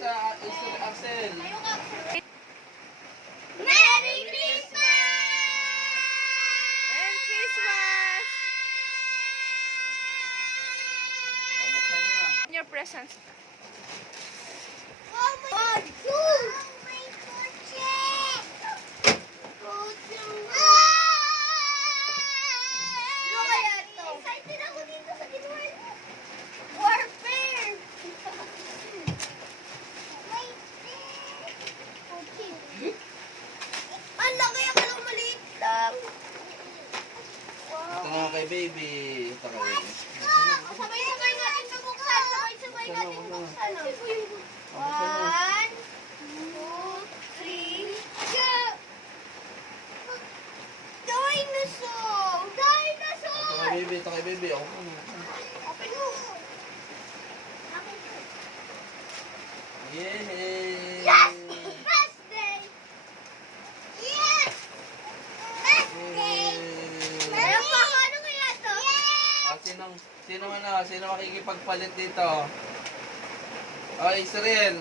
sa Axel. Merry Christmas! Merry Christmas! Buksan nyo na. Your presents. Oh my God! Oh my kotse! Ano kaya ito? Excited ako dito sa Gilward. Warfare! Ang laki ako lang maliit lang. Ito na kay baby. Ito kay baby. Sabay-sabay natin bubuksan. Sabay-sabay natin bubuksan. One, two, three, go! Dinosaur! Ito Dinosaur! kay baby. Ito kay baby. Oh. Open mo. Yay! Yes! Best day! Yes! Best day! Meron pa ako. Ano kaya ito? Ah, sino makikipagpalit dito? Oh, Israel.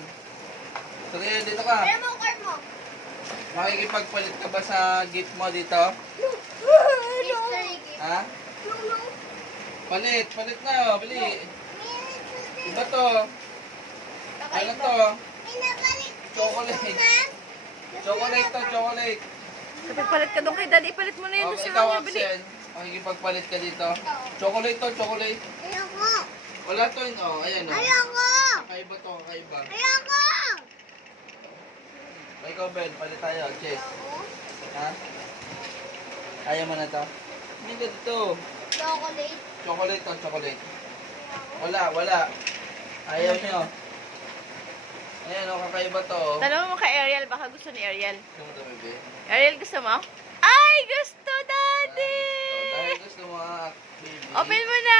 Israel, dito ka. Meron mo card mo. Makikipagpalit ka ba sa gift mo dito? Mystery gift. Ha? Palit na. Bili. Iba to. Ano to? Chocolate. Chocolate to, chocolate. Kapag palit ka doon kay Daddy, palit mo na yun. Oh, Gusto ikaw, niya bili. Axel. Makikipagpalit ka dito. Chocolate to, chocolate. Ayoko! Wala to yun, oh. Ayan, oh. Ayoko! Kakaiba to, kakaiba. Ayoko! Ikaw, Ben, palit tayo. Chess. Ha? Ayaw mo na to? Hindi ganito. Chocolate. Chocolate to, chocolate. Wala. Ayaw nyo. Ayan, oh, kakaiba to, oh. Tanong mo kay Ariel, baka gusto ni Ariel. Gusto mo to, bebe? Ariel, gusto mo? Ay, gusto, Daddy! So, dahil gusto mo, baby. Open mo na!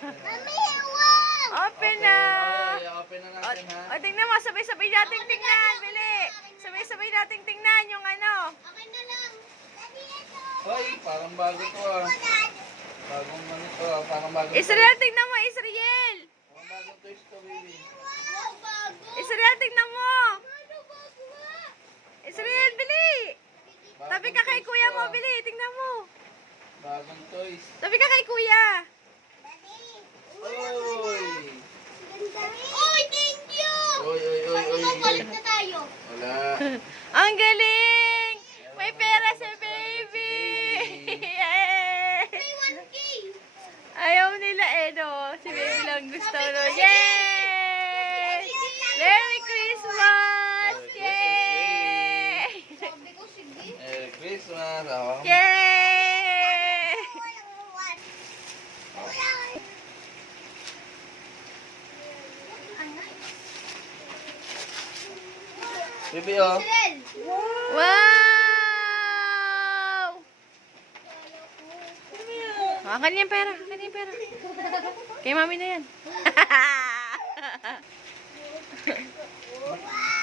Mami, huwag! Open na! Okay, open na natin, ha? O, tingnan mo, sabay-sabay nating tingnan, Bili! Sabay-sabay nating tingnan yung ano. Akin na lang. Daddy, ito. Hoy, parang bago to, ah. Bagong ano to, ah. Parang bagong Israel, tingnan mo, Israel! Parang bagong toys to, baby. Wow, bago. Israel, tingnan mo! Ano, bago nga? Israel, Bili! Bagong Tabi ka kay toys kuya to, mo, ah. Bili, tingnan mo. Bagong toys. Tabi ka kay kuya. Daddy. Oy! Oy, thank you! Oy. Balik na tayo. Wala. Ang galing! May pera si baby! Yay! May 1K. Ayaw nila eh, no? Si baby lang gusto, no? Yay! Merry Christmas! Yay! Sabi ko, sige. Merry Christmas. Ako. Yay! Baby, oh. Israel. Wow! Akan yung pera. Akan yung pera. Kay mami na yan. Wow!